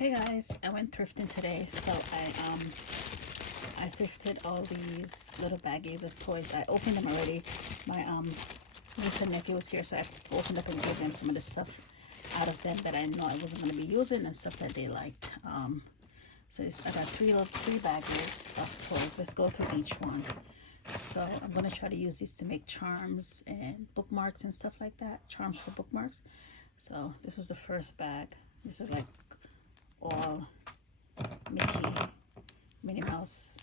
Hey guys, I went thrifting today, so I thrifted all these little baggies of toys. I opened them already. My niece and nephew was here, so I opened up and gave them some of the stuff out of them that I know I wasn't going to be using and stuff that they liked. So I got three baggies of toys. Let's go through each one. So I'm going to try to use these to make charms and bookmarks and stuff like that. Charms for bookmarks. So this was the first bag. This is like all Minnie Mouse,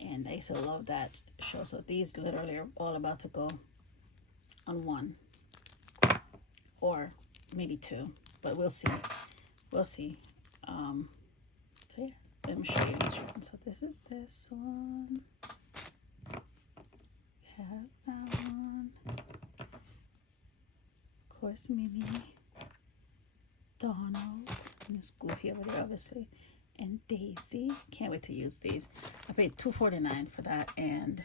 and I used to love that show. So these literally are all about to go on one or maybe two, but we'll see. So yeah, let me show you each one. So this is this one. We have that one. Of course, Minnie, Donald, Miss Goofy over there, obviously, and Daisy. Can't wait to use these. I paid $2.49 for that, and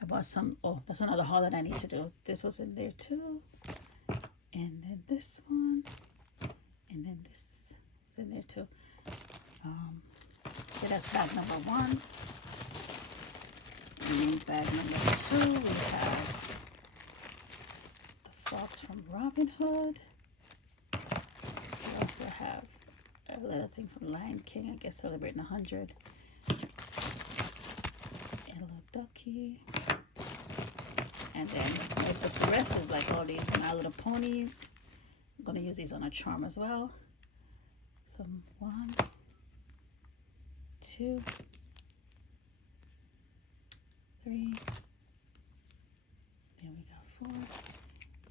I bought some. Oh, that's another haul that I need to do. This was in there too, and then this one, and then this was in there too. So that's bag number one. And then bag number two, we have the Fox from Robin Hood. We also have a little thing from Lion King, I guess celebrating 100. And a little ducky. And then most of the rest is like all these My Little Ponies. I'm going to use these on a charm as well. So 1, 2, 3. Then we got 4.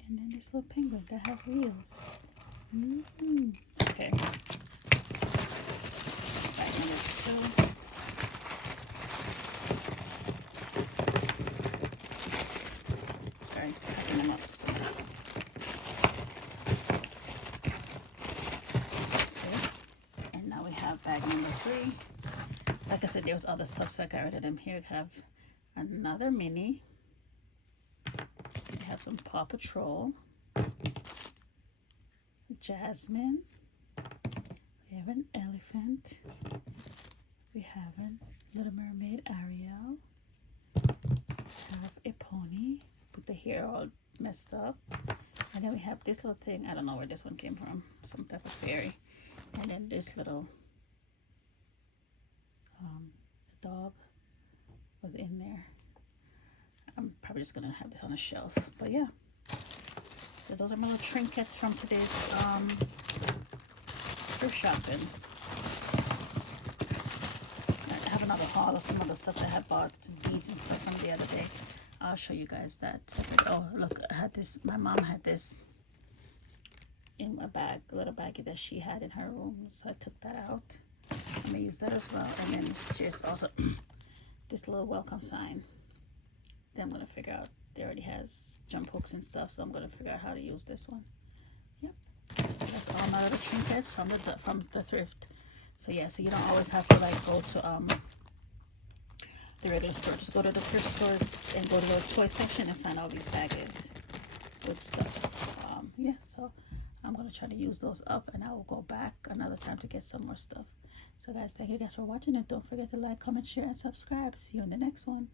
And then this little penguin that has wheels. Okay. Bag number 2. Sorry, packing them up. So this. Okay. And now we have bag number 3. Like I said, there was other stuff, so I got rid of them. Here we have another Minnie. We have some Paw Patrol. Jasmine. We have an elephant. We have a Little Mermaid Ariel. We have a pony with the hair all messed up. And then we have this little thing. I don't know where this one came from. Some type of fairy. And then this little dog was in there. I'm probably just gonna have this on a shelf. But yeah. So those are my little trinkets from today's thrift shopping. I have another haul of some other stuff that I had bought, some beads and stuff from the other day. I'll show you guys that. Oh, look, I had this. My mom had this in a bag, a little baggie that she had in her room. So I took that out. I'm gonna use that as well. And then there's also this little welcome sign. Then I'm gonna figure out. It already has jump hooks and stuff, so I'm gonna figure out how to use this one. Yep, that's all my little trinkets from the thrift. So yeah, so you don't always have to like go to the regular store. Just go to the thrift stores and go to the toy section and find all these baggies with stuff. Yeah, so I'm gonna try to use those up, and I will go back another time to get some more stuff. So guys, thank you guys for watching, and don't forget to like, comment, share, and subscribe. See you in the next one.